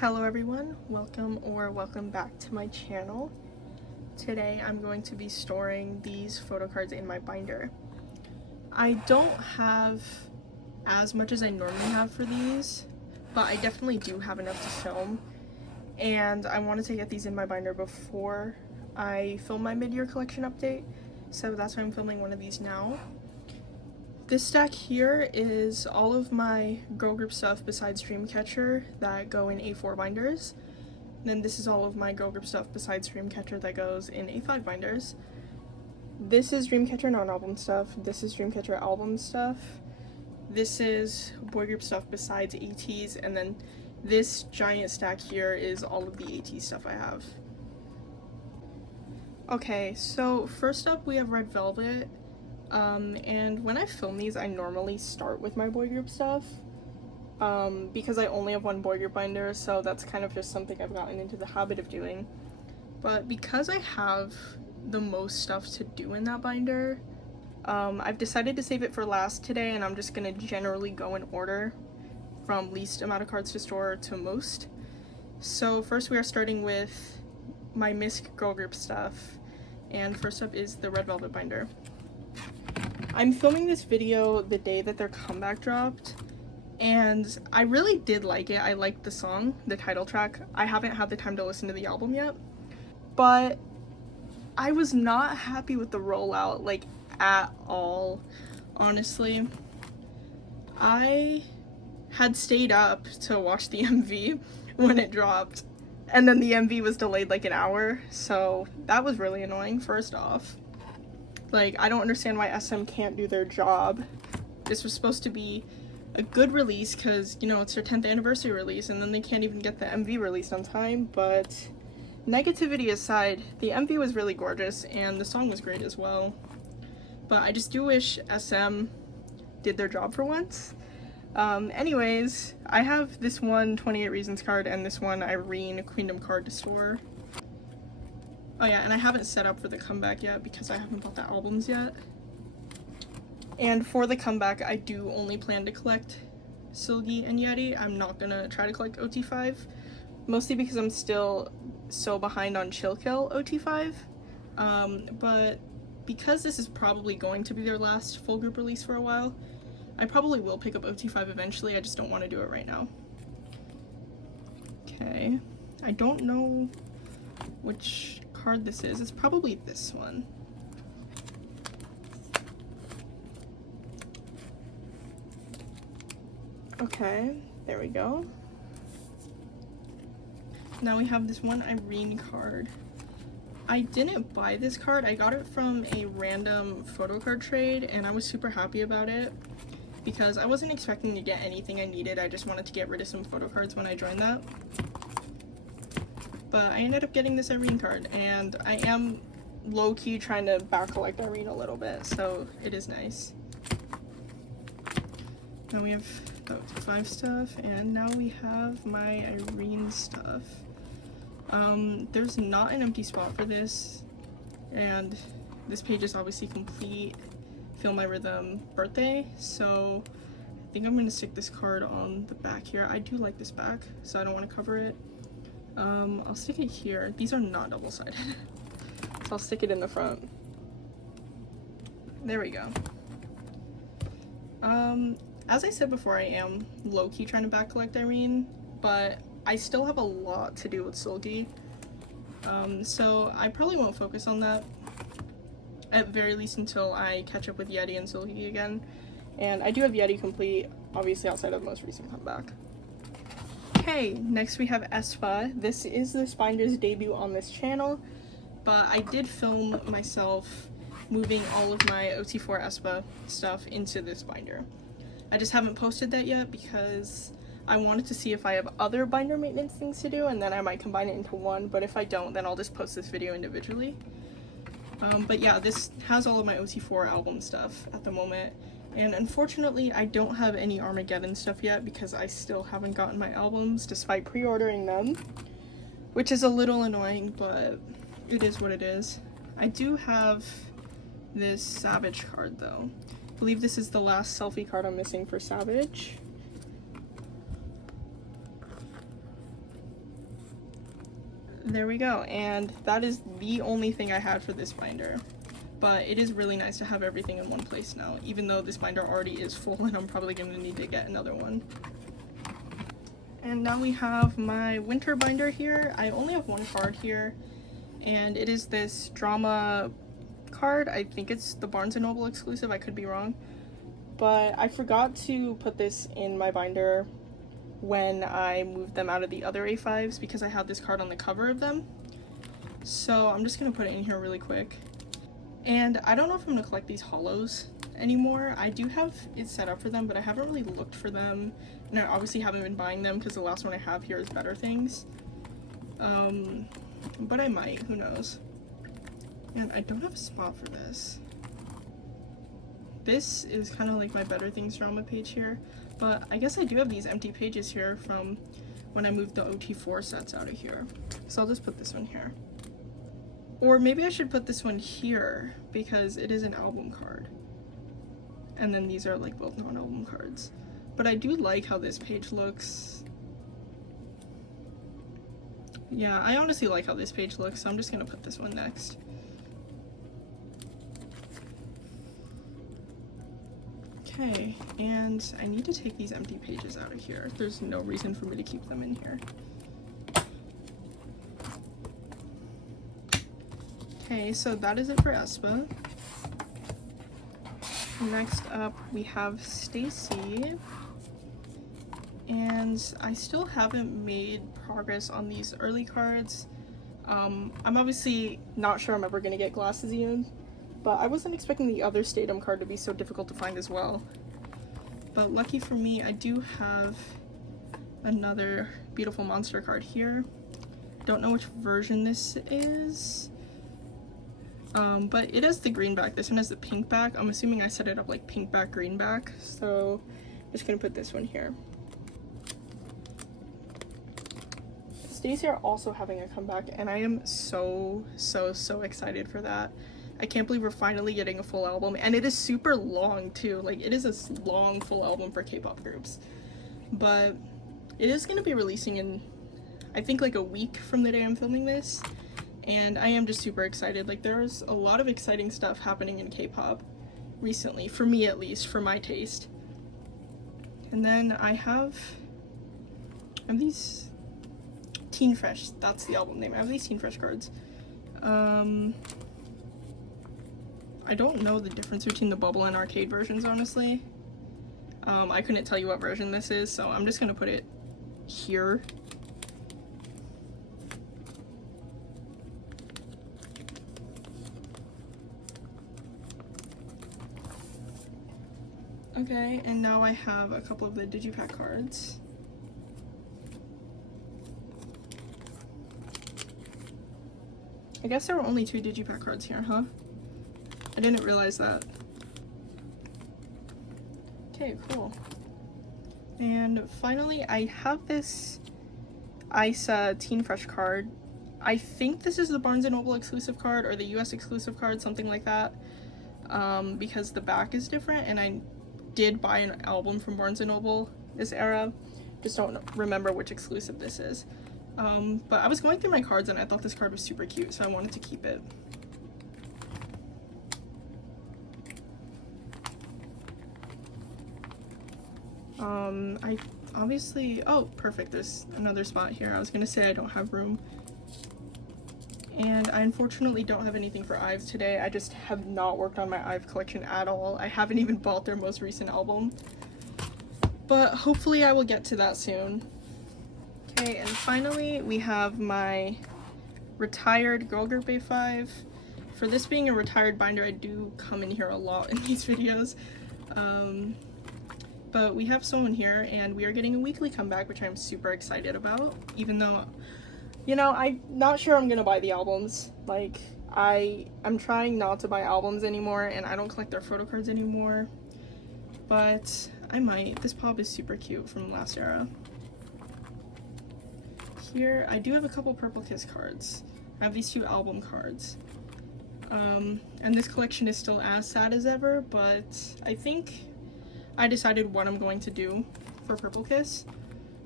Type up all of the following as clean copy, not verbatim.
Hello everyone, welcome back to my channel. Today I'm going to be storing these photo cards in my binder. I don't have as much as I normally have for these, but I definitely do have enough to film, and I wanted to get these in my binder before I film my mid-year collection update, so that's why I'm filming one of these now. This stack here is all of my girl group stuff besides Dreamcatcher that go in A4 binders. Then this is all of my girl group stuff besides Dreamcatcher that goes in A5 binders. This is Dreamcatcher non-album stuff. This is Dreamcatcher album stuff. This is boy group stuff besides ateez, and then this giant stack here is all of the ateez stuff I have. Okay, so first up we have Red Velvet. And when I film these, I normally start with my boy group stuff, because I only have one boy group binder, so that's kind of just something I've gotten into the habit of doing. But because I have the most stuff to do in that binder, I've decided to save it for last today, and I'm just gonna generally go in order from least amount of cards to store to most. So first we are starting with my MISC girl group stuff, and first up is the Red Velvet binder. I'm filming this video the day that their comeback dropped, and I really did like it. I liked the song, the title track. I haven't had the time to listen to the album yet, but I was not happy with the rollout, like, at all, honestly. I had stayed up to watch the MV when it dropped, and then the MV was delayed like an hour, so that was really annoying, first off. Like, I don't understand why SM can't do their job. This was supposed to be a good release because, you know, it's their 10th anniversary release, and then they can't even get the MV released on time. But negativity aside, the MV was really gorgeous and the song was great as well. But I just do wish SM did their job for once. Anyways, I have this one 28 Reasons card and this one Irene Queendom card to store. Oh yeah, and I haven't set up for the comeback yet because I haven't bought the albums yet. And for the comeback, I do only plan to collect Seulgi and Yeti. I'm not gonna try to collect OT5, mostly because I'm still so behind on Chill Kill OT5. But because this is probably going to be their last full group release for a while, I probably will pick up OT5 eventually. I just don't want to do it right now. Okay, I don't know which card this is. It's probably this one. Okay, there we go. Now we have this one Irene card. I didn't buy this card. I got it from a random photo card trade, and I was super happy about it because I wasn't expecting to get anything I needed. I just wanted to get rid of some photo cards when I joined that. But I ended up getting this Irene card, and I am low-key trying to back collect Irene a little bit, so it is nice. Now we have the 5 stuff, and now we have my Irene stuff. There's not an empty spot for this, and this page is obviously complete. Feel My Rhythm birthday, so I think I'm going to stick this card on the back here. I do like this back, so I don't want to cover it. I'll stick it here. These are not double-sided, so I'll stick it in the front. There we go. As I said before, I am low-key trying to back collect Irene, but I still have a lot to do with Seulgi, so I probably won't focus on that, at very least until I catch up with Yeti and Seulgi again. And I do have Yeti complete, obviously outside of the most recent comeback. Okay, next we have aespa. This is this binder's debut on this channel, but I did film myself moving all of my OT4 aespa stuff into this binder. I just haven't posted that yet because I wanted to see if I have other binder maintenance things to do, and then I might combine it into one, but if I don't, then I'll just post this video individually. But yeah, this has all of my OT4 album stuff at the moment. And unfortunately, I don't have any Armageddon stuff yet because I still haven't gotten my albums despite pre-ordering them, which is a little annoying, but it is what it is. I do have this Savage card though. I believe this is the last selfie card I'm missing for Savage. there we go, and that is the only thing I had for this binder. But it is really nice to have everything in one place now, even though this binder already is full and I'm probably going to need to get another one. And now we have my winter binder here. I only have one card here, and it is this drama card. I think it's the Barnes & Noble exclusive, I could be wrong. But I forgot to put this in my binder when I moved them out of the other A5s because I had this card on the cover of them. So I'm just going to put it in here really quick. And I don't know if I'm going to collect these hollows anymore. I do have it set up for them, but I haven't really looked for them. And I obviously haven't been buying them because the last one I have here is Better Things. But I might, who knows. And I don't have a spot for this. This is kind of like my Better Things drama page here. But I guess I do have these empty pages here from when I moved the OT4 sets out of here. So I'll just put this one here. Or maybe I should put this one here because it is an album card. And then these are like both non-album cards. But I do like how this page looks. Yeah, I honestly like how this page looks, so I'm just gonna put this one next. Okay, and I need to take these empty pages out of here. There's no reason for me to keep them in here. Okay, so that is it for aespa. Next up, we have stayc. And I still haven't made progress on these early cards. I'm obviously not sure I'm ever going to get glasses in, but I wasn't expecting the other Statum card to be so difficult to find as well. But lucky for me, I do have another beautiful monster card here. Don't know which version this is. But it has the green back. This one has the pink back. I'm assuming I set it up like pink back, green back. So I'm just gonna put this one here. stayc are also having a comeback, and I am so excited for that. I can't believe we're finally getting a full album, and it is super long too. Like, it is a long full album for K-pop groups. But it is gonna be releasing in, I think, like a week from the day I'm filming this. And I am just super excited. Like, there's a lot of exciting stuff happening in K-pop recently, for me at least, for my taste. And then I have these Teen Fresh, that's the album name. I have these Teen Fresh cards. I don't know the difference between the bubble and arcade versions, honestly. I couldn't tell you what version this is, so I'm just gonna put it here. Okay, and now I have a couple of the digipack cards. I guess there were only 2 digipack cards here, huh? I didn't realize that. Okay, cool. And finally, I have this ISA Teen Fresh card. I think this is the Barnes & Noble exclusive card or the US exclusive card, something like that. Because the back is different, and I did buy an album from Barnes & Noble this era. Just don't remember which exclusive this is. But I was going through my cards and I thought this card was super cute, so I wanted to keep it. I obviously, oh, perfect, there's another spot here. I was gonna say I don't have room. And I unfortunately don't have anything for IVES today. I just have not worked on my IVE collection at all. I haven't even bought their most recent album. But hopefully I will get to that soon. Okay, and finally we have my retired girl group A5. For this being a retired binder, I do come in here a lot in these videos. But we have someone here, and we are getting a weekly comeback, which I'm super excited about, even though, you know, I'm not sure I'm gonna buy the albums. Like, I'm trying not to buy albums anymore, and I don't collect their photo cards anymore, but I might. This pop is super cute from last era. Here, I do have a couple Purple Kiss cards. I have these 2 album cards. And this collection is still as sad as ever, but I think I decided what I'm going to do for Purple Kiss.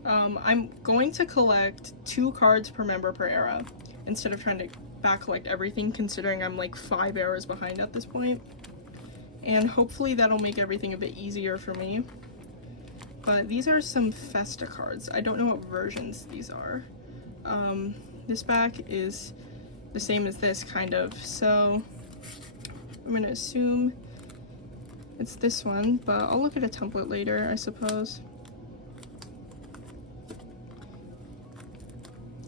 I'm going to collect 2 cards per member per era instead of trying to back collect everything, considering I'm like 5 eras behind at this point. And hopefully that'll make everything a bit easier for me. But these are some Festa cards. I don't know what versions these are. This back is the same as this, kind of. So I'm gonna assume it's this one, but I'll look at a template later, I suppose.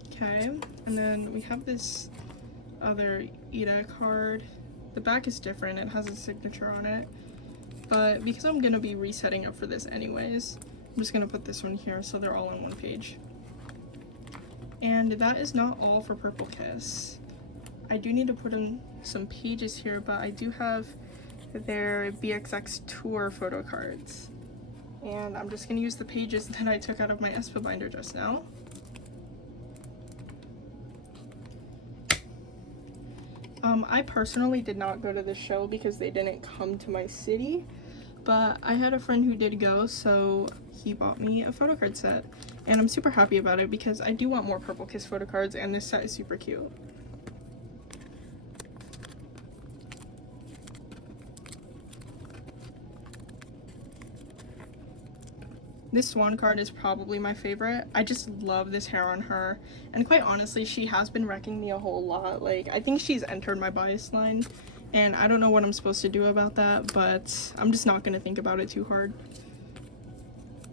Okay, and then we have this other Ida card. The back is different, it has a signature on it, but because I'm gonna be resetting up for this anyways, I'm just gonna put this one here so they're all on one page. And that is not all for Purple Kiss. I do need to put in some pages here, but I do have their BXX Tour photo cards. And I'm just gonna use the pages that I took out of my aespa binder just now. I personally did not go to the show because they didn't come to my city, but I had a friend who did go, so he bought me a photo card set. And I'm super happy about it because I do want more Purple Kiss photo cards, and this set is super cute. This Swan card is probably my favorite. I just love this hair on her, and quite honestly, she has been wrecking me a whole lot. Like, I think she's entered my bias line, and I don't know what I'm supposed to do about that, but I'm just not gonna think about it too hard.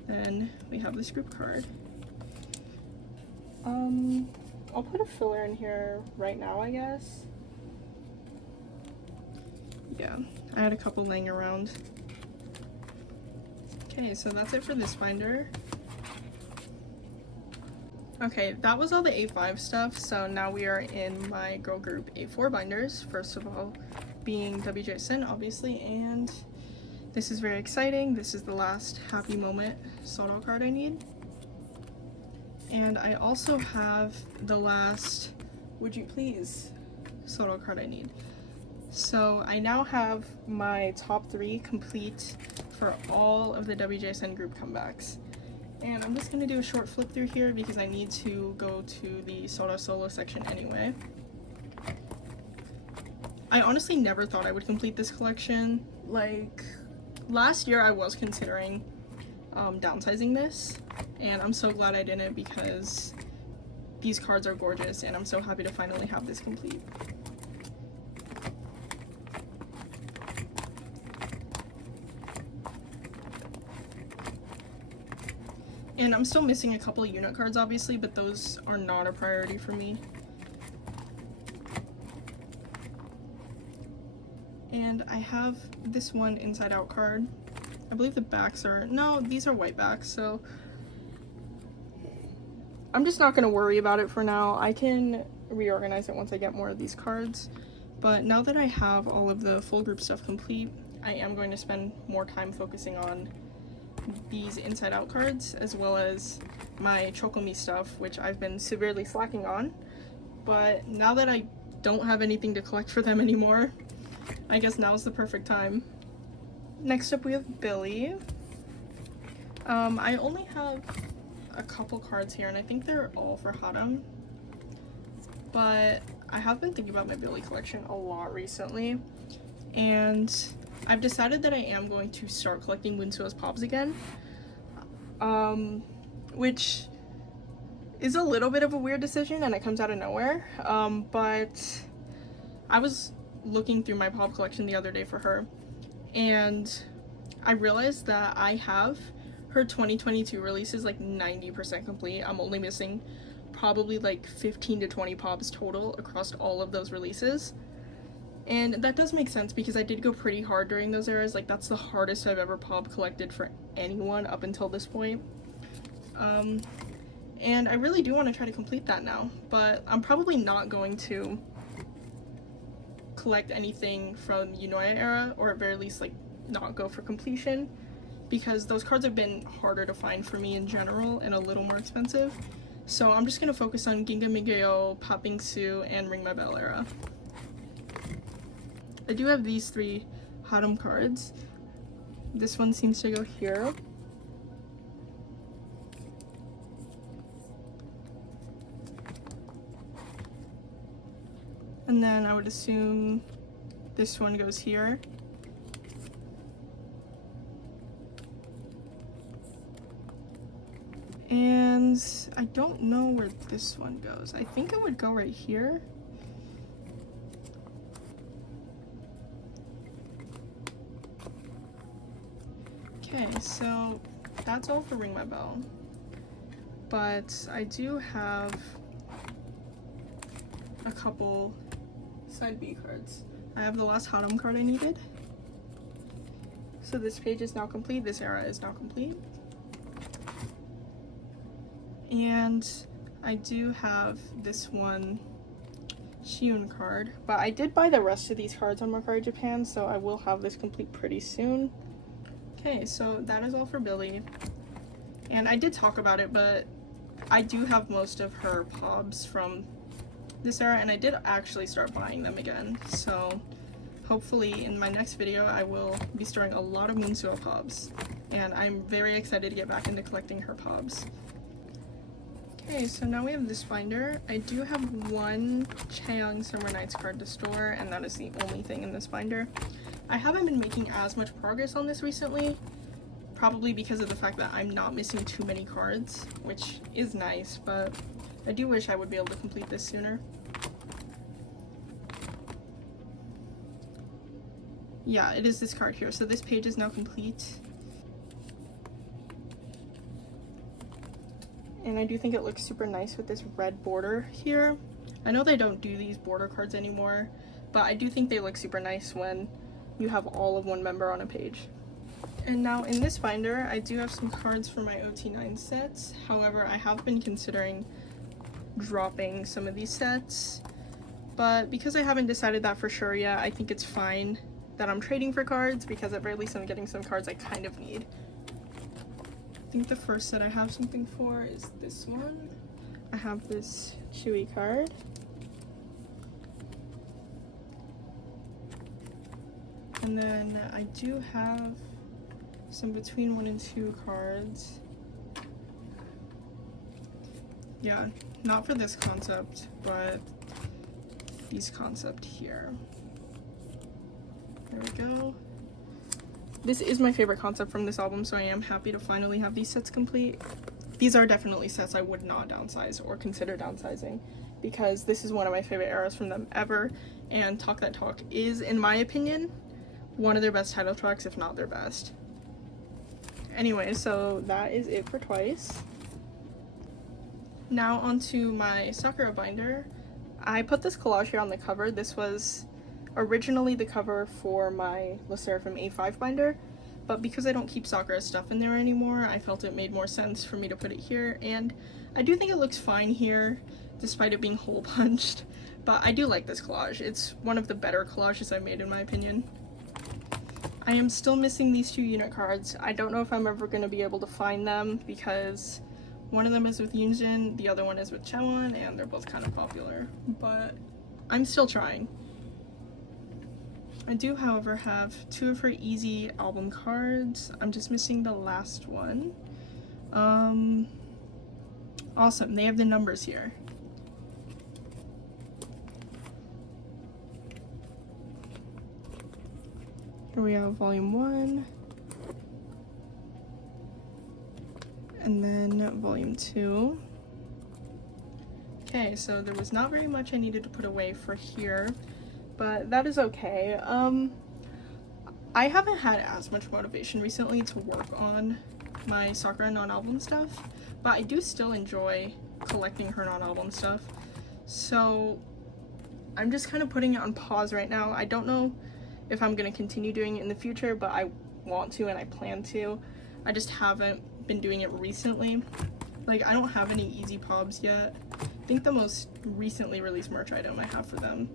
Then we have this group card. I'll put a filler in here right now, I guess. Yeah, I had a couple laying around. Okay, so that's it for this binder. Okay, that was all the A5 stuff, so now we are in my girl group A4 binders. First of all, being wjsn, obviously, and this is very exciting. This is the last Happy Moment solo card I need. And I also have the last Would You Please solo card I need. So I now have my top 3 complete for all of the wjsn group comebacks. And I'm just going to do a short flip through here because I need to go to the solo section anyway. I honestly never thought I would complete this collection. Like, last year I was considering downsizing this, and I'm so glad I didn't because these cards are gorgeous and I'm so happy to finally have this complete. And I'm still missing a couple of unit cards, obviously, but those are not a priority for me. And I have this one inside out card. I believe the backs are, no, these are white backs, so I'm just not going to worry about it for now. I can reorganize it once I get more of these cards. But now that I have all of the full group stuff complete, I am going to spend more time focusing on these inside out cards as well as my Chocomi stuff, which I've been severely slacking on. But now that I don't have anything to collect for them anymore, I guess now's the perfect time. Next up we have Billlie. I only have a couple cards here and I think they're all for Haram, but I have been thinking about my Billlie collection a lot recently, and I've decided that I am going to start collecting Winsua's pops again, which is a little bit of a weird decision and it comes out of nowhere, but I was looking through my pop collection the other day for her, and I realized that I have her 2022 releases like 90% complete. I'm only missing probably like 15 to 20 pops total across all of those releases. And that does make sense because I did go pretty hard during those eras. Like, that's the hardest I've ever pop collected for anyone up until this point. And I really do want to try to complete that now, but I'm probably not going to collect anything from Yunoya era, or at very least like not go for completion, because those cards have been harder to find for me in general and a little more expensive. So I'm just going to focus on Ginga Migeo, Popping Su, and Ring My Bell era. I do have these 3 Haram cards. This one seems to go here. And then I would assume this one goes here. And I don't know where this one goes. I think it would go right here. Okay, so that's all for Ring My Bell. But I do have a couple side B cards. I have the last Hottom card I needed. So this page is now complete. This era is now complete. And I do have this one Shion card, but I did buy the rest of these cards on Mercari Japan, so I will have this complete pretty soon. Okay, so that is all for Billlie. And I did talk about it, but I do have most of her pobs from this era, and I did actually start buying them again. So hopefully in my next video I will be storing a lot of Moonsuo pobs, and I'm very excited to get back into collecting her pobs. Okay, so now we have this binder. I do have one Chaeyoung Summer Nights card to store, and that is the only thing in this binder. I haven't been making as much progress on this recently, probably because of the fact that I'm not missing too many cards, which is nice, but I do wish I would be able to complete this sooner. Yeah, it is this card here, so this page is now complete. And I do think it looks super nice with this red border here. I know they don't do these border cards anymore, but I do think they look super nice when you have all of one member on a page. And now in this binder, I do have some cards for my OT9 sets. However, I have been considering dropping some of these sets, but because I haven't decided that for sure yet, I think it's fine that I'm trading for cards, because at very least I'm getting some cards I kind of need. I think the first set I have something for is this one. I have this Chewy card. And then I do have some between 1 and 2 cards. Yeah, not for this concept, but these concept here. There we go. This is my favorite concept from this album, so I am happy to finally have these sets complete. These are definitely sets I would not downsize or consider downsizing, because this is one of my favorite eras from them ever, and Talk That Talk is, in my opinion, one of their best title tracks, if not their best. Anyway, so that is it for Twice. Now onto my Sakura binder. I put this collage here on the cover. This was originally the cover for my sserafim A5 binder, but because I don't keep Sakura stuff in there anymore, I felt it made more sense for me to put it here, and I do think it looks fine here, despite it being hole punched, but I do like this collage. It's one of the better collages I've made, in my opinion. I am still missing these 2 unit cards. I don't know if I'm ever going to be able to find them, because one of them is with Yoonjin, the other one is with Chaewon, and they're both kind of popular, but I'm still trying. I do, however, have 2 of her Itzy album cards. I'm just missing the last one. Awesome, they have the numbers here. Here we have volume 1. And then volume 2. Okay, so there was not very much I needed to put away for here, but that is okay. I haven't had as much motivation recently to work on my Sakura non-album stuff, but I do still enjoy collecting her non-album stuff, so I'm just kind of putting it on pause right now. I don't know if I'm going to continue doing it in the future, but I want to and I plan to. I just haven't been doing it recently. Like, I don't have any Itzy pobs yet. I think the most recently released merch item I have for them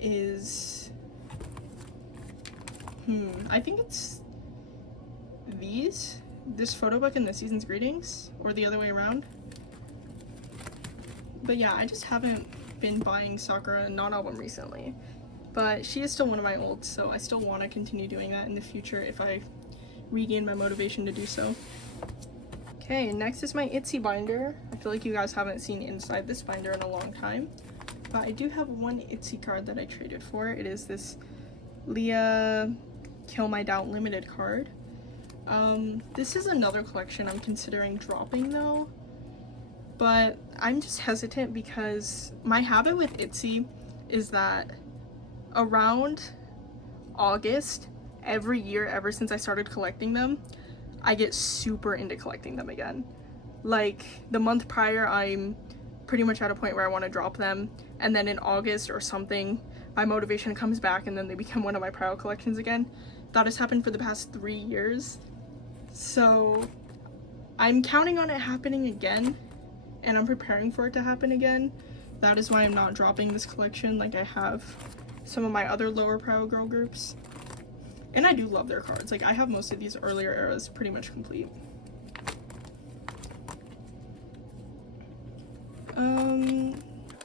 is, I think it's this photo book and the season's greetings, or the other way around. But yeah, I just haven't been buying Sakura non-album recently, but she is still one of my olds, so I still want to continue doing that in the future if I regain my motivation to do so. Okay, next is my Itzy binder. I feel like you guys haven't seen inside this binder in a long time. But I do have one Itzy card that I traded for. It is this Leah Kill My Doubt limited card. This is another collection I'm considering dropping though, but I'm just hesitant because my habit with Itzy is that around August every year ever since I started collecting them, I get super into collecting them again. Like the month prior, I'm pretty much at a point where I want to drop them, and then in August or something my motivation comes back and then they become one of my proud collections again. That has happened for the past 3 years, so I'm counting on it happening again and I'm preparing for it to happen again. That is why I'm not dropping this collection like I have some of my other lower proud girl groups. And I do love their cards. Like I have most of these earlier eras pretty much complete.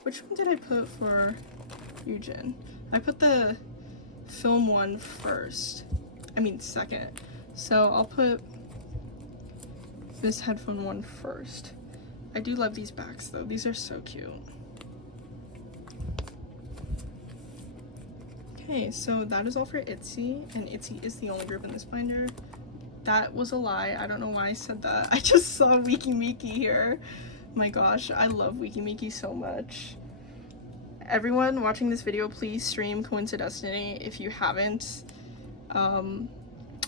Which one did I put for Eugen? I put the film one first. I mean second. So I'll put this headphone one first. I do love these backs though. These are so cute. Okay, so that is all for Itzy, and Itzy is the only group in this binder. That was a lie. I don't know why I said that. I just saw Wiki Miki here. My gosh, I love Wiki Miki so much. Everyone watching this video, please stream Coincidestiny if you haven't.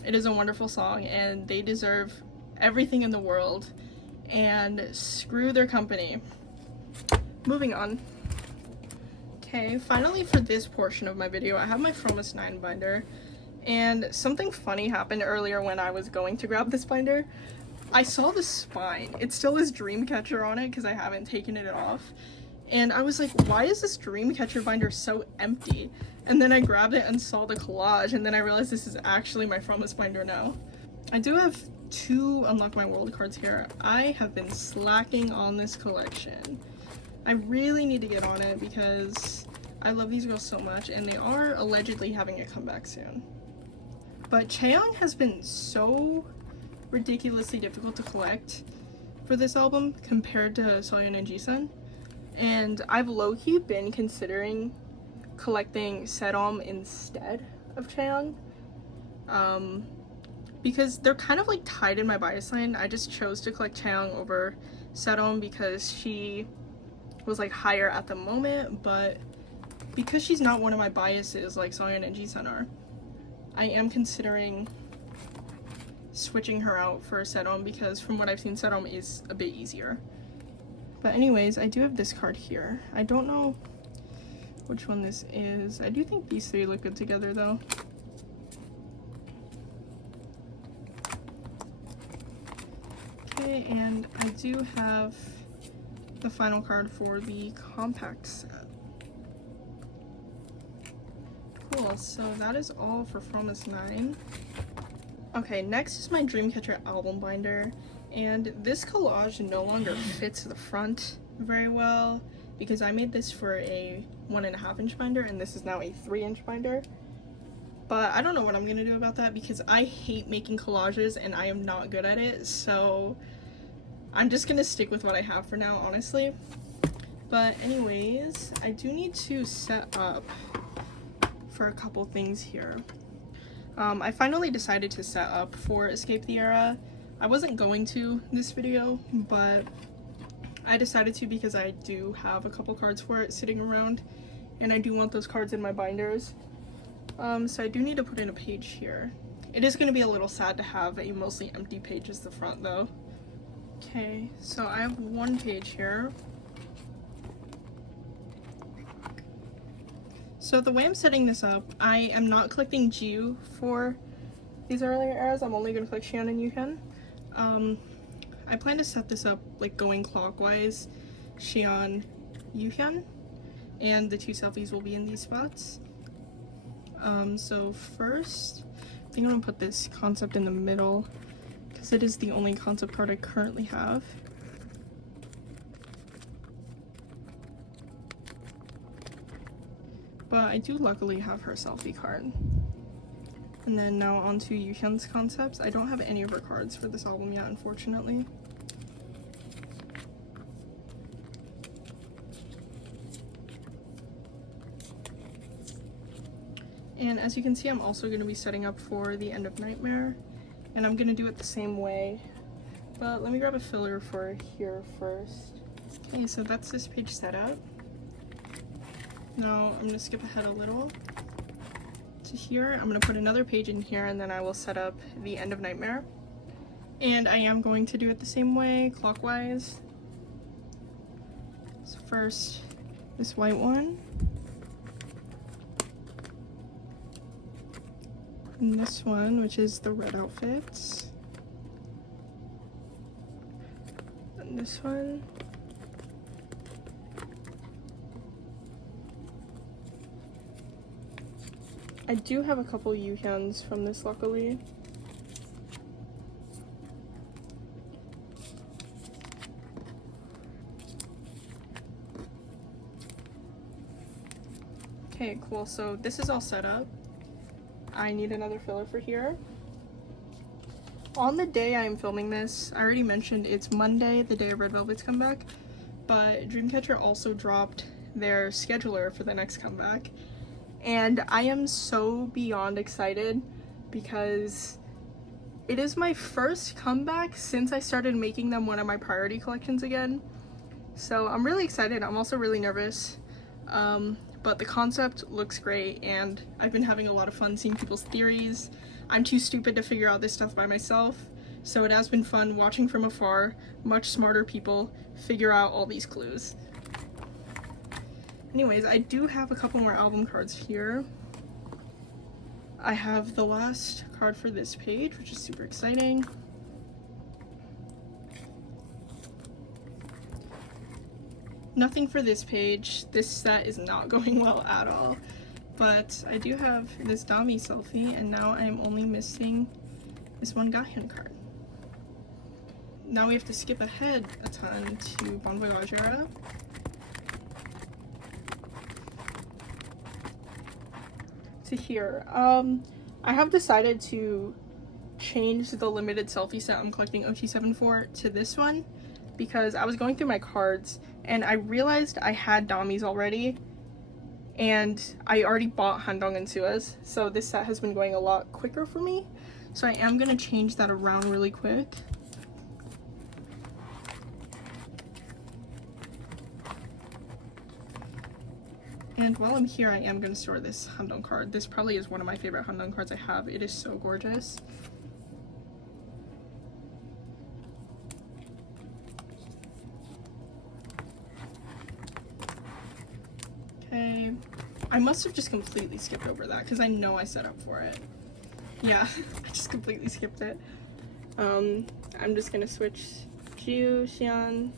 It is a wonderful song and they deserve everything in the world, and screw their company. Moving on. Okay, finally for this portion of my video, I have my Fromis 9 binder, and something funny happened earlier when I was going to grab this binder. I saw the spine. It still has Dreamcatcher on it because I haven't taken it off. And I was like, why is this Dreamcatcher binder so empty? And then I grabbed it and saw the collage, and then I realized this is actually my Fromis binder now. I do have 2 Unlock My World cards here. I have been slacking on this collection. I really need to get on it because I love these girls so much, and they are allegedly having a comeback soon. But Chaeyoung has been so ridiculously difficult to collect for this album compared to Soyeon and Jisung, and I've low-key been considering collecting Sedom instead of Chaeyoung, because they're kind of like tied in my bias line. I just chose to collect Chaeyoung over Sedom because she was like higher at the moment, but because she's not one of my biases like Soyeon and Jisung are, I am considering switching her out for Sedom because from what I've seen, Sedom is a bit easier. But anyways, I do have this card here. I don't know which one this is. I do think these 3 look good together though. Okay, and I do have the final card for the compact set. Cool, so that is all for Fromis 9. Okay, next is my Dreamcatcher album binder, and this collage no longer fits the front very well because I made this for a 1.5 inch binder and this is now a 3 inch binder. But I don't know what I'm gonna do about that because I hate making collages and I am not good at it, so I'm just gonna stick with what I have for now, honestly. But anyways, I do need to set up for a couple things here. I finally decided to set up for Escape the Era. I wasn't going to this video, but I decided to because I do have a couple cards for it sitting around, and I do want those cards in my binders. So I do need to put in a page here. It is going to be a little sad to have a mostly empty page as the front though. Okay, so I have one page here. So the way I'm setting this up, I am not collecting Jiu for these earlier eras. I'm only going to collect Xian and Yuhyun. I plan to set this up like going clockwise, Xian, Yuhyun, and the 2 selfies will be in these spots. So first, I think I'm going to put this concept in the middle because it is the only concept card I currently have. But I do luckily have her selfie card. And then now on to Yuhyun's concepts. I don't have any of her cards for this album yet, unfortunately. And as you can see, I'm also going to be setting up for the end of Nightmare, and I'm going to do it the same way. But let me grab a filler for here first. Okay, so that's this page set up. Now I'm going to skip ahead a little to here. I'm going to put another page in here, and then I will set up the end of Nightmare. And I am going to do it the same way, clockwise. So first, this white one. And this one, which is the red outfits. And this one. I do have a couple Yuhyuns from this, luckily. Okay, cool. So this is all set up. I need another filler for here. On the day I am filming this, I already mentioned it's Monday, the day of Red Velvet's comeback, but Dreamcatcher also dropped their scheduler for the next comeback. And I am so beyond excited because it is my first comeback since I started making them one of my priority collections again. So I'm really excited. I'm also really nervous. But the concept looks great, and I've been having a lot of fun seeing people's theories. I'm too stupid to figure out this stuff by myself, so it has been fun watching from afar much smarter people figure out all these clues. Anyways, I do have a couple more album cards here. I have the last card for this page, which is super exciting. Nothing for this page. This set is not going well at all. But I do have this Dami selfie, and now I'm only missing this one Gahyun card. Now we have to skip ahead a ton to Bon Voyage era. To here. I have decided to change the limited selfie set I'm collecting OT7 for to this one because I was going through my cards and I realized I had Dami's already, and I already bought Handong and Suez, so this set has been going a lot quicker for me. So I am going to change that around really quick. And while I'm here, I am going to store this Handong card. This probably is one of my favorite Handong cards I have. It is so gorgeous. Okay, I must have just completely skipped over that because I know I set up for it. Yeah, I just completely skipped it. I'm just gonna switch Jiu, Xian,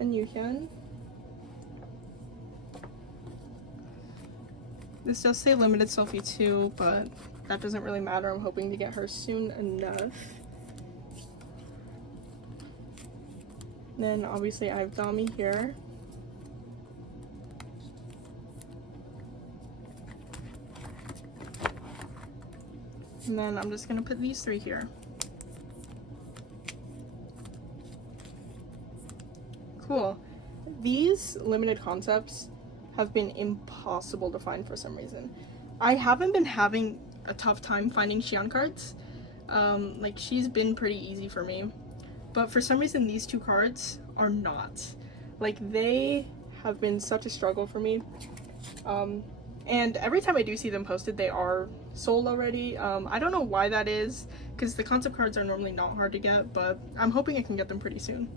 and Yuhyun. This does say limited selfie too, but that doesn't really matter. I'm hoping to get her soon enough. Then obviously I have Dami here. And then I'm just gonna put these three here. Cool. These limited concepts have been impossible to find for some reason. I haven't been having a tough time finding Xian cards. Like, she's been pretty easy for me. But for some reason, these two cards are not. Like, they have been such a struggle for me. And every time I do see them posted, they are sold already. I don't know why that is, because the concept cards are normally not hard to get, but I'm hoping I can get them pretty soon.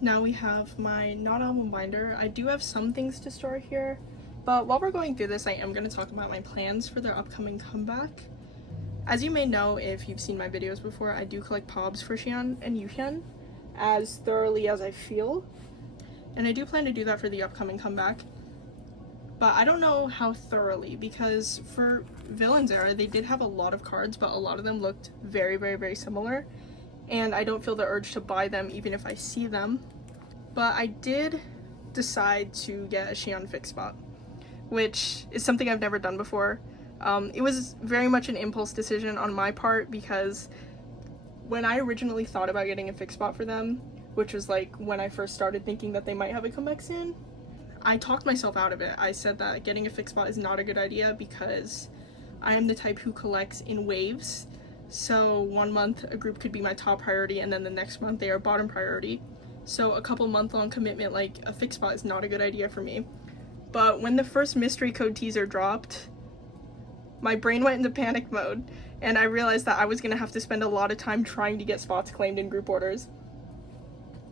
Now we have my non-album binder. I do have some things to store here, but while we're going through this, I am going to talk about my plans for their upcoming comeback. As you may know, if you've seen my videos before, I do collect POBs for Xian and Yuhyun as thoroughly as I feel, and I do plan to do that for the upcoming comeback. But I don't know how thoroughly, because for Villains Era, they did have a lot of cards, but a lot of them looked very, very, very similar. And I don't feel the urge to buy them even if I see them. But I did decide to get a Xian fix spot, which is something I've never done before. It was very much an impulse decision on my part, because when I originally thought about getting a fix spot for them, which was like when I first started thinking that they might have a comeback soon, I talked myself out of it. I said that getting a fixed spot is not a good idea because I am the type who collects in waves. So one month a group could be my top priority and then the next month they are bottom priority. So a couple month-long commitment like a fixed spot is not a good idea for me. But when the first mystery code teaser dropped, my brain went into panic mode and I realized that I was gonna have to spend a lot of time trying to get spots claimed in group orders.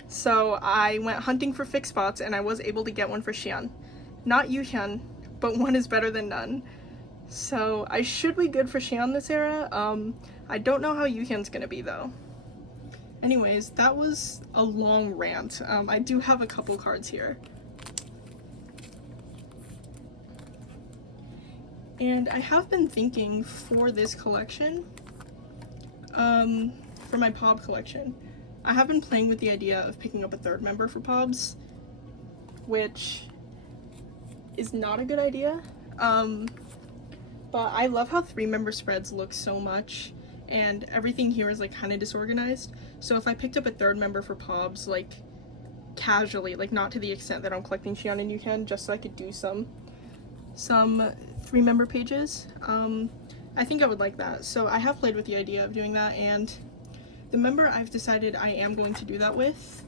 So I went hunting for fixed spots and I was able to get one for Xian. Not Yuhyun, but one is better than none. So I should be good for Xian this era. I don't know how Yuhyun's gonna be though. Anyways, that was a long rant. I do have a couple cards here. And I have been thinking for this collection, for my POB collection, I have been playing with the idea of picking up a third member for POBs, which is not a good idea. But I love how 3-member spreads look so much, and everything here is like kind of disorganized. So if I picked up a third member for POBs, like casually, like not to the extent that I'm collecting Xian and Yuhyun, just so I could do some 3-member pages, I think I would like that. So I have played with the idea of doing that, and the member I've decided I am going to do that with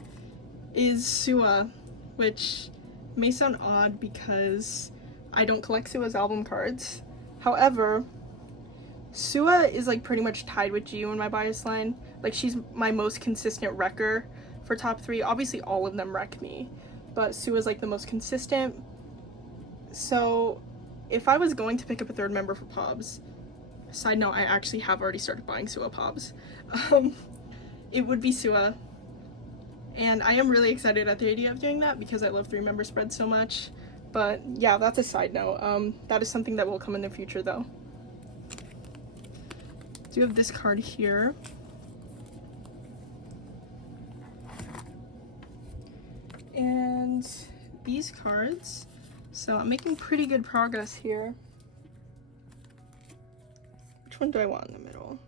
is Sua, which may sound odd because I don't collect Sua's album cards. However, Sua is like pretty much tied with Jiu in my bias line. Like she's my most consistent wrecker for top 3. Obviously all of them wreck me, but Sua's like the most consistent. So if I was going to pick up a third member for POBs, side note, I actually have already started buying Sua POBs, it would be Sua. And I am really excited at the idea of doing that because I love 3-member spreads so much. But yeah, that's a side note. That is something that will come in the future though. So you have this card here. And these cards. So I'm making pretty good progress here. Which one do I want in the middle?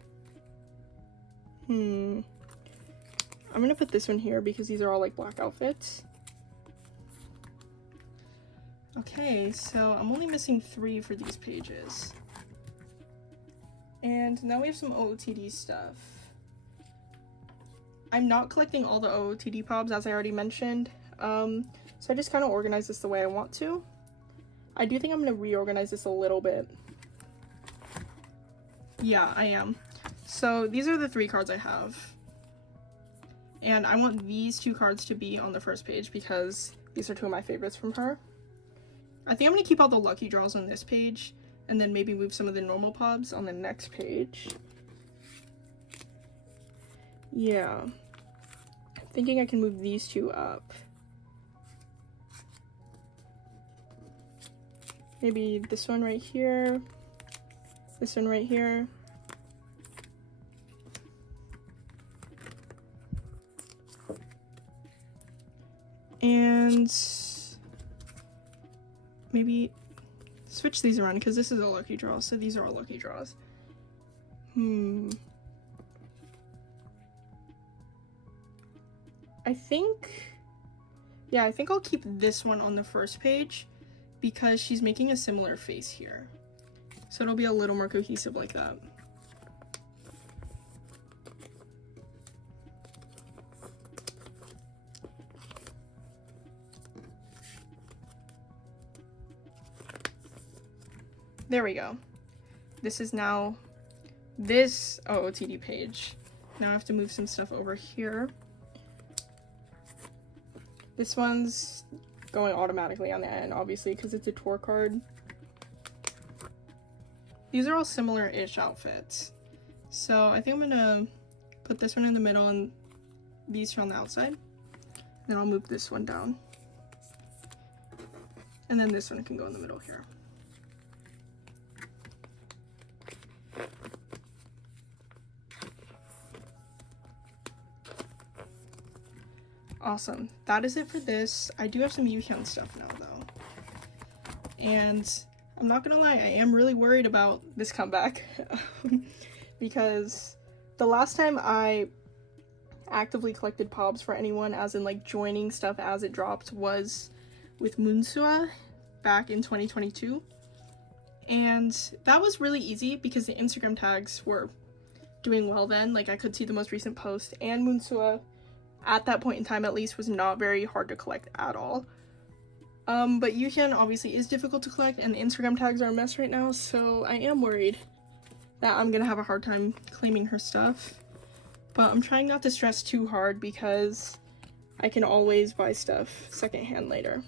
I'm gonna put this one here because these are all like black outfits. Okay, so I'm only missing 3 for these pages. And now we have some OOTD stuff. I'm not collecting all the OOTD POBs as I already mentioned. So I just kind of organize this the way I want to. I do think I'm going to reorganize this a little bit. Yeah, I am. So these are the 3 cards I have. And I want these 2 cards to be on the first page because these are 2 of my favorites from her. I think I'm going to keep all the lucky draws on this page and then maybe move some of the normal POBs on the next page. Yeah. I'm thinking I can move these 2 up. Maybe this one right here, this one right here. And maybe switch these around because this is a lucky draw, so these are all lucky draws. I think I'll keep this one on the first page because she's making a similar face here. So it'll be a little more cohesive like that. There we go. This is now this OOTD page. Now I have to move some stuff over here. This one's going automatically on the end, obviously, because it's a tour card. These are all similar-ish outfits. So I think I'm gonna put this one in the middle and these two on the outside. Then I'll move this one down. And then this one can go in the middle here. Awesome. That is it for this. I do have some Yuhyun stuff now, though. And I'm not gonna lie, I am really worried about this comeback. Because the last time I actively collected POBs for anyone, as in like joining stuff as it dropped, was with Moonsua back in 2022. And that was really easy because the Instagram tags were doing well then. Like, I could see the most recent post, and Moonsua at that point in time at least was not very hard to collect at all. But Yuhyun obviously is difficult to collect, and the Instagram tags are a mess right now, so I am worried that I'm gonna have a hard time claiming her stuff. But I'm trying not to stress too hard because I can always buy stuff secondhand later.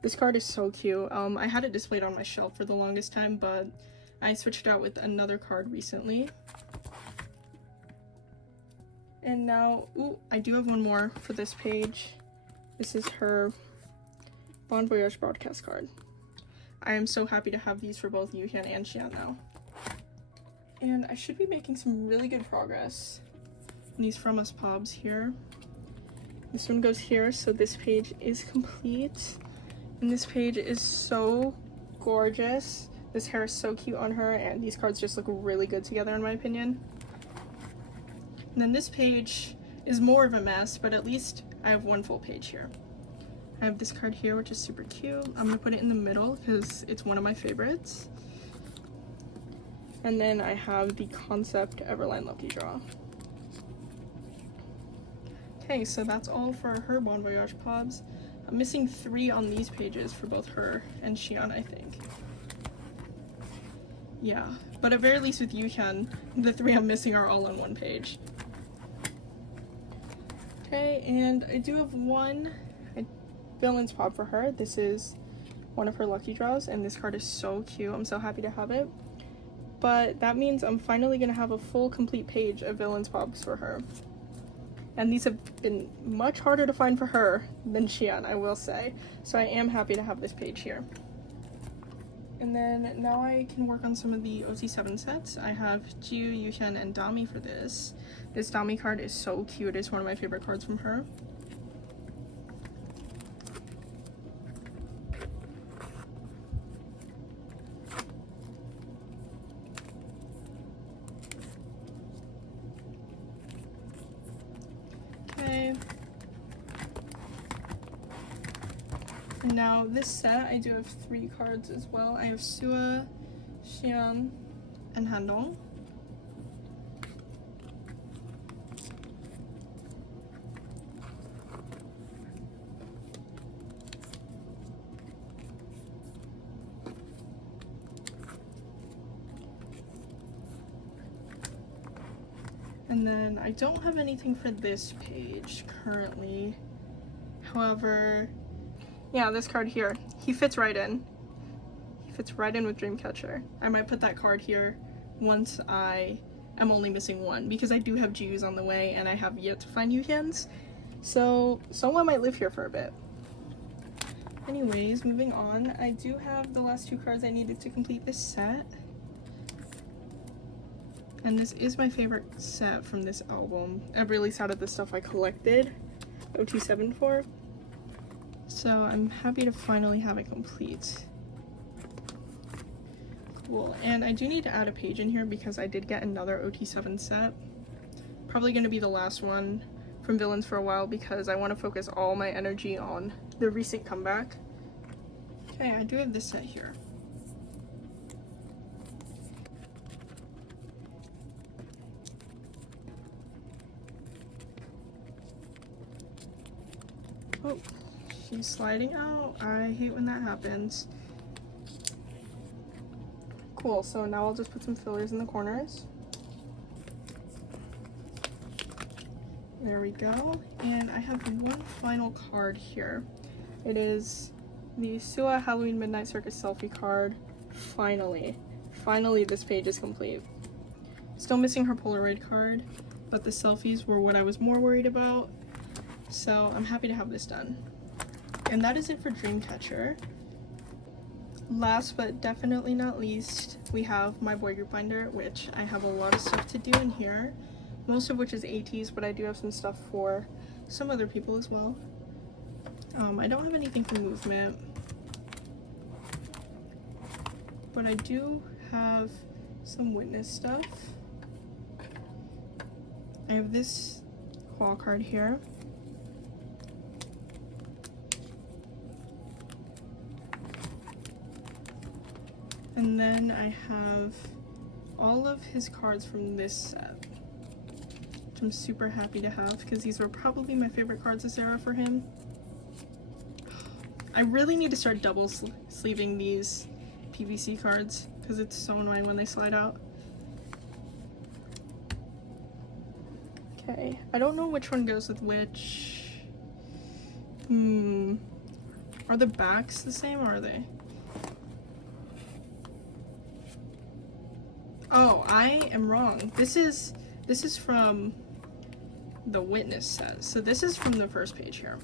This card is so cute. I had it displayed on my shelf for the longest time, but I switched it out with another card recently. And now, ooh, I do have one more for this page. This is her Bon Voyage broadcast card. I am so happy to have these for both Yuhyun and Xian now. And I should be making some really good progress in these From Us Pobs here. This one goes here, so this page is complete. And this page is so gorgeous. This hair is so cute on her, and these cards just look really good together in my opinion. And then this page is more of a mess, but at least I have one full page here. I have this card here, which is super cute. I'm gonna put it in the middle because it's one of my favorites. And then I have the Concept Everline Lucky Draw. Okay, so that's all for her Bon Voyage Pobs. I'm missing 3 on these pages for both her and Xian, I think. Yeah, but at very least with Yuhyun, the 3 I'm missing are all on one page. Okay, and I do have one Villain's Pop for her. This is one of her lucky draws, and this card is so cute. I'm so happy to have it. But that means I'm finally gonna have a full complete page of Villain's Pops for her. And these have been much harder to find for her than Xian, I will say. So I am happy to have this page here. And then now I can work on some of the OT7 sets. I have Jiu, Yuhyun, and Dami for this. This Dami card is so cute. It's one of my favorite cards from her. Okay. And now this set, I do have 3 cards as well. I have Sua, Xian, and Handong. And then I don't have anything for this page currently. However, yeah, this card here, he fits right in. He fits right in with Dreamcatcher. I might put that card here once I am only missing one, because I do have Jiu's on the way and I have yet to find Yuhyun's. So someone might live here for a bit. Anyways, moving on, I do have the last 2 cards I needed to complete this set. And this is my favorite set from this album. I've released out of the stuff I collected OT7 for. So I'm happy to finally have it complete. Cool. And I do need to add a page in here because I did get another OT7 set. Probably going to be the last one from Villains for a while because I want to focus all my energy on the recent comeback. Okay, I do have this set here. Oh, she's sliding out. I hate when that happens. Cool, so now I'll just put some fillers in the corners. There we go. And I have one final card here. It is the Sua Halloween Midnight Circus selfie card. Finally this page is complete. Still missing her Polaroid card, but the selfies were what I was more worried about. So I'm happy to have this done. And that is it for Dreamcatcher. Last but definitely not least, we have my boy group binder, which I have a lot of stuff to do in here. Most of which is ateez, but I do have some stuff for some other people as well. I don't have anything for movement, but I do have some witness stuff. I have this wall card here. And then I have all of his cards from this set, which I'm super happy to have because these were probably my favorite cards of Sarah for him. I really need to start double sleeving these PVC cards because it's so annoying when they slide out. Okay, I don't know which one goes with which. Are the backs the same or are they? Oh, I am wrong. This is from the witness set. So this is from the first page here.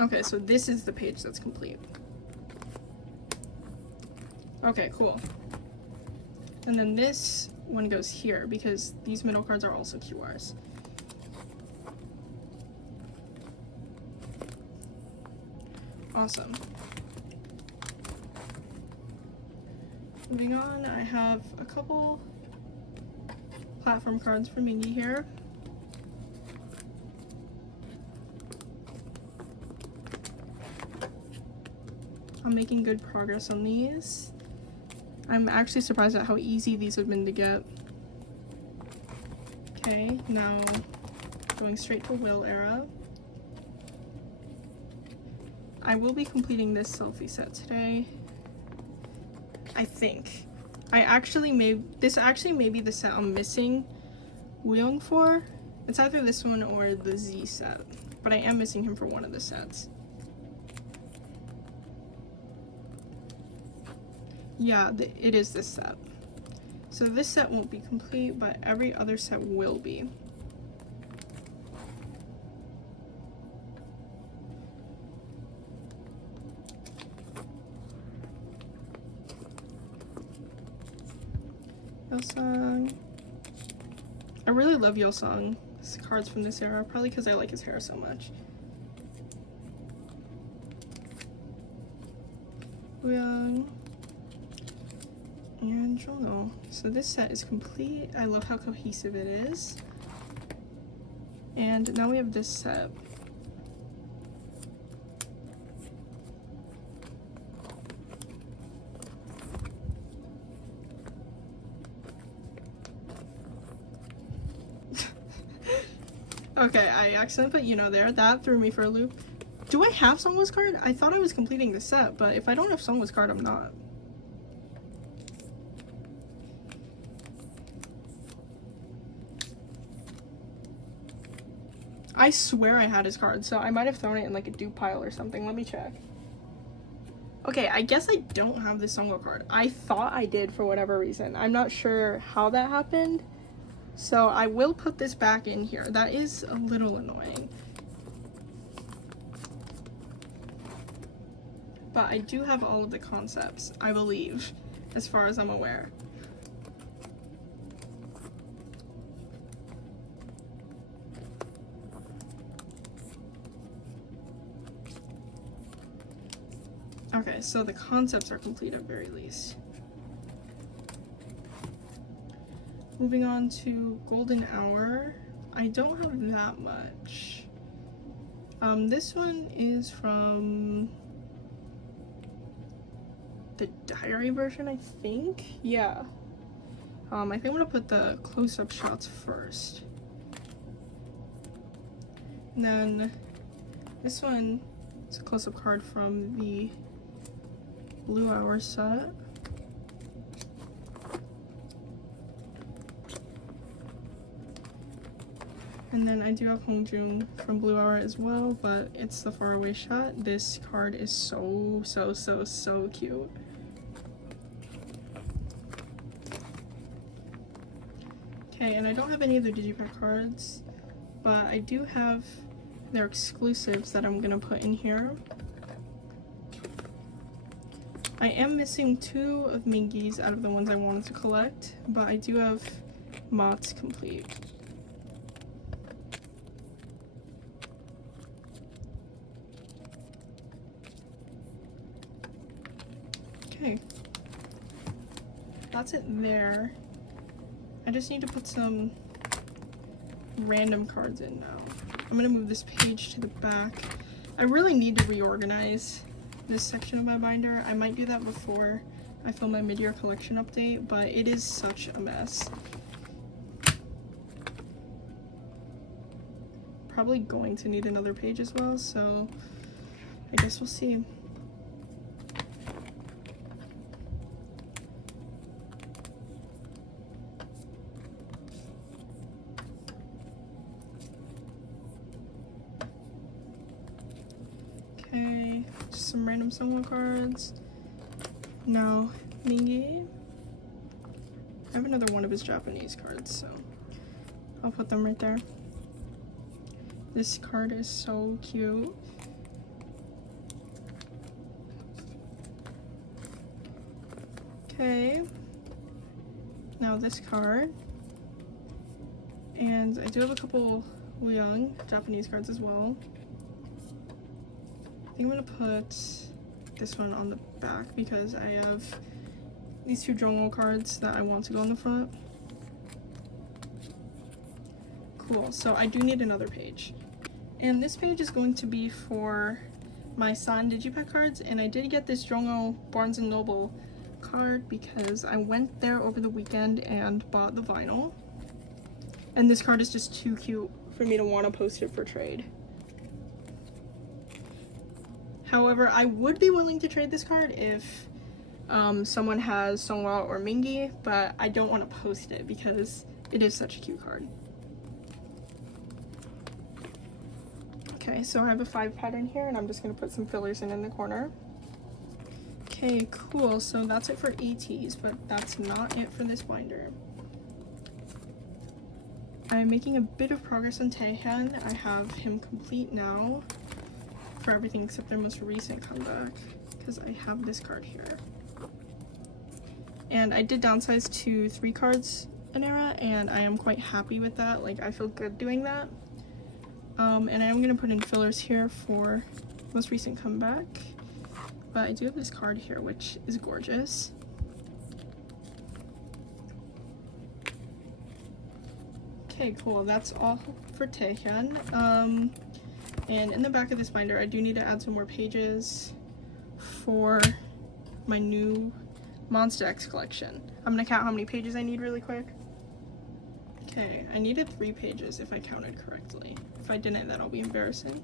Okay, so this is the page that's complete. Okay, cool. And then this one goes here because these middle cards are also QRs. Awesome. Moving on, I have a couple platform cards for Mingy here. I'm making good progress on these. I'm actually surprised at how easy these have been to get. Okay, now going straight to Will era. I will be completing this selfie set today. I think. This actually may be the set I'm missing Wooyoung for. It's either this one or the Z set, but I am missing him for one of the sets. Yeah, it is this set. So this set won't be complete, but every other set will be. Yeosang. I really love Yeosang's cards from this era, probably because I like his hair so much. Wooyoung. And Jono. So this set is complete. I love how cohesive it is. And now we have this set. Okay, I accidentally put Yuno there. That threw me for a loop. Do I have Sungwoo's card? I thought I was completing the set, but if I don't have Sungwoo's card, I'm not. I swear I had his card, so I might have thrown it in like a dupe pile or something. Let me check. Okay, I guess I don't have the Sungwoo card. I thought I did for whatever reason. I'm not sure how that happened. So I will put this back in here. That is a little annoying. But I do have all of the concepts, I believe, as far as I'm aware. Okay, so the concepts are complete at very least. Moving on to Golden Hour. I don't have that much. This one is from the diary version, I think? Yeah. I think I'm gonna put the close-up shots first. And then this one is a close-up card from the Blue Hour set. And then I do have Hongjoong from Blue Hour as well, but it's the faraway shot. This card is so cute. Okay, and I don't have any of the Digipack cards, but I do have their exclusives that I'm gonna put in here. I am missing 2 of Mingy's out of the ones I wanted to collect, but I do have Mott's complete. Okay, that's it there. I just need to put some random cards in now. I'm gonna move this page to the back. I really need to reorganize this section of my binder. I might do that before I film my mid-year collection update, but it is such a mess. Probably going to need another page as well, so I guess we'll see. Okay, just some random Songwoo cards. Now, Mingi. I have another one of his Japanese cards, so I'll put them right there. This card is so cute. Okay. Now this card. And I do have a couple young Japanese cards as well. I think I'm gonna put this one on the back because I have these two Jongo cards that I want to go on the front. Cool, so I do need another page. And this page is going to be for my San Digipack cards, and I did get this Jongo Barnes & Noble card because I went there over the weekend and bought the vinyl. And this card is just too cute for me to want to post it for trade. However, I would be willing to trade this card if someone has Songwoo or Mingi, but I don't want to post it because it is such a cute card. Okay, so I have a 5 pattern here, and I'm just going to put some fillers in the corner. Okay, cool. So that's it for ateez, but that's not it for this binder. I'm making a bit of progress on Taehyun. I have him complete now for everything except their most recent comeback, because I have this card here. And I did downsize to 3 cards an era, and I am quite happy with that. Like, I feel good doing that. And I am going to put in fillers here for most recent comeback. But I do have this card here, which is gorgeous. Okay, cool. That's all for Taehyun. And in the back of this binder, I do need to add some more pages for my new Monsta X collection. I'm going to count how many pages I need really quick. Okay, I needed 3 pages if I counted correctly. If I didn't, that'll be embarrassing.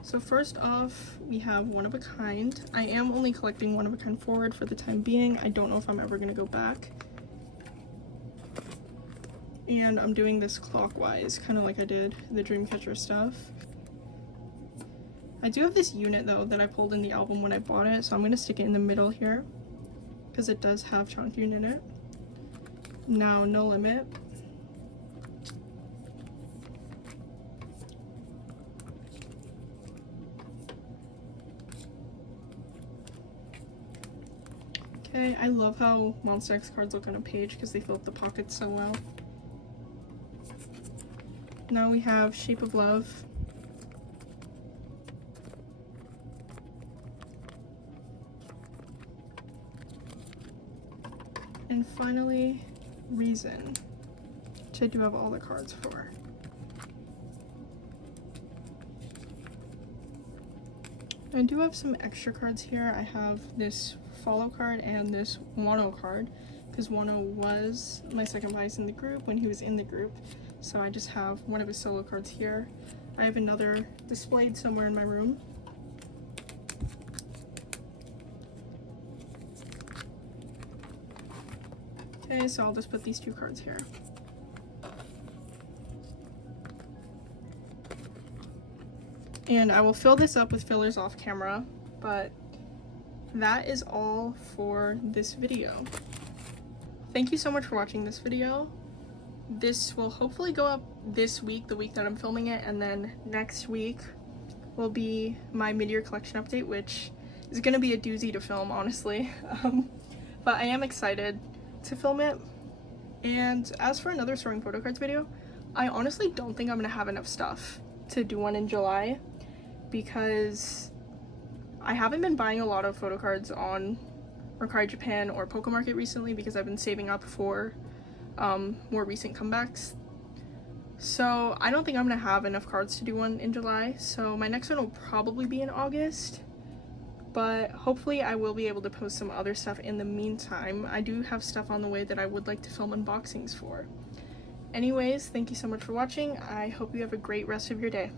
So first off, we have One of a Kind. I am only collecting One of a Kind forward for the time being. I don't know if I'm ever going to go back. And I'm doing this clockwise, kind of like I did the Dreamcatcher stuff. I do have this unit though that I pulled in the album when I bought it, so I'm going to stick it in the middle here because it does have Changhyun in it. Now, No Limit. Okay, I love how Monsta X cards look on a page because they fill up the pockets so well. Now we have Shape of Love. And finally, Reason, which I do have all the cards for. I do have some extra cards here. I have this Follow card and this Wano card, because Wano was my second bias in the group when he was in the group. So I just have one of his solo cards here. I have another displayed somewhere in my room. Okay, so I'll just put these 2 cards here. And I will fill this up with fillers off camera, but that is all for this video. Thank you so much for watching this video. This will hopefully go up this week, the week that I'm filming it, and then next week will be my mid-year collection update, which is going to be a doozy to film, honestly. But I am excited to film it. And as for another sorting photo cards video, I honestly don't think I'm going to have enough stuff to do one in July, because I haven't been buying a lot of photo cards on Mercari Japan or Poke Market recently because I've been saving up for more recent comebacks. So I don't think I'm gonna have enough cards to do one in July, so my next one will probably be in August, but hopefully I will be able to post some other stuff in the meantime. I do have stuff on the way that I would like to film unboxings for. Anyways, thank you so much for watching. I hope you have a great rest of your day.